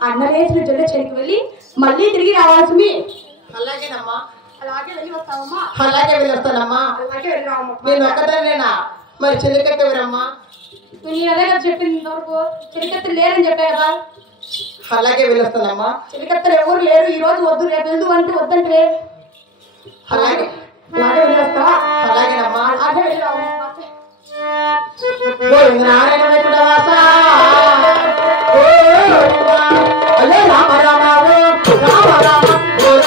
అన్నలేసిన జొన్న చెరికి వెళ్ళి మళ్ళీ తిరిగి రావాల్సింది. అలాగేనమ్మా. అలాగే వెళ్ళి వస్తావమ్మా. అలాగే వెళ్ళి వస్తానమ్మా. అలాగే వెళ్ళి రావమ్మా. నేను ఒక్కదాన్నేనా? మరి చెలికత్త ఎవరమ్మా? నేను అదే కదా చెప్పింది ఇంతవరకు. చెలికత్తలు లేరని చెప్పా కదా. అలాగే వెళ్ళి వస్తానమ్మా. చెలికత్తలు ఎవరు లేరు, ఈ రోజు వద్దు రేపు వెళ్దు అంటే వద్దంటే. అలాగే అలాగే వెళ్ళి వస్తావా? అలాగేనమ్మా. అలాగే వెళ్ళి రావమ్మా. నారాయణ వెంకటవాస రామ రామ రామ రామ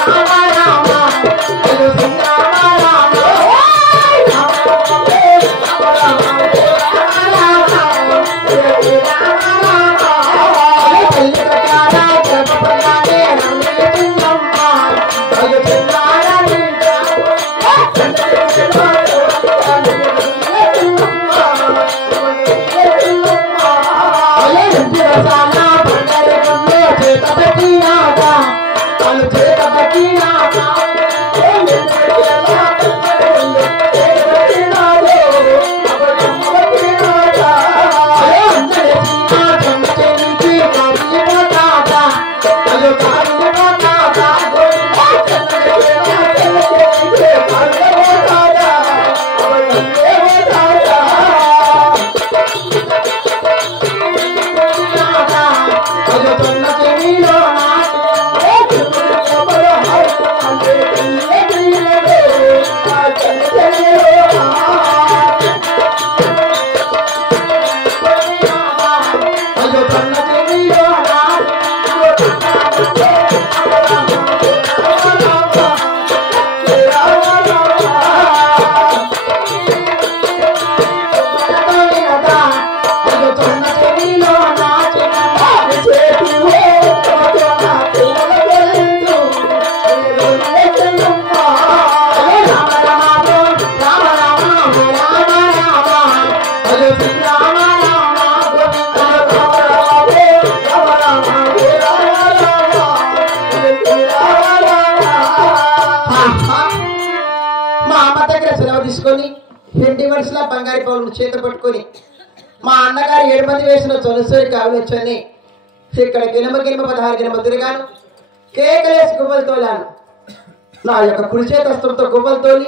రామ రామ పట్టుకొని ఇంటి మనుషుల బంగారు పౌలను చేత పట్టుకొని మా అన్నగారు 7 మంది వేసిన చొలసోయి కావలొచ్చని ఇక్కడ గినమ 16 గినమ తిరిగాను. కేకలేసి గువ్వలు తోలాను. నా యొక్క కుడి చేతి హస్తంతో గువ్వలు తోలి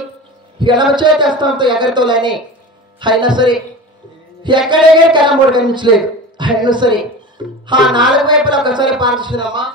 ఎడమ చేతి హస్తంతో ఎగరతోలని అయినా సరే ఎక్కడే కళ్ళమూడు కనిపించలేదు. అయినా సరే ఆ 4 వైపులా ఒకసారి పాల్చుకున్నామా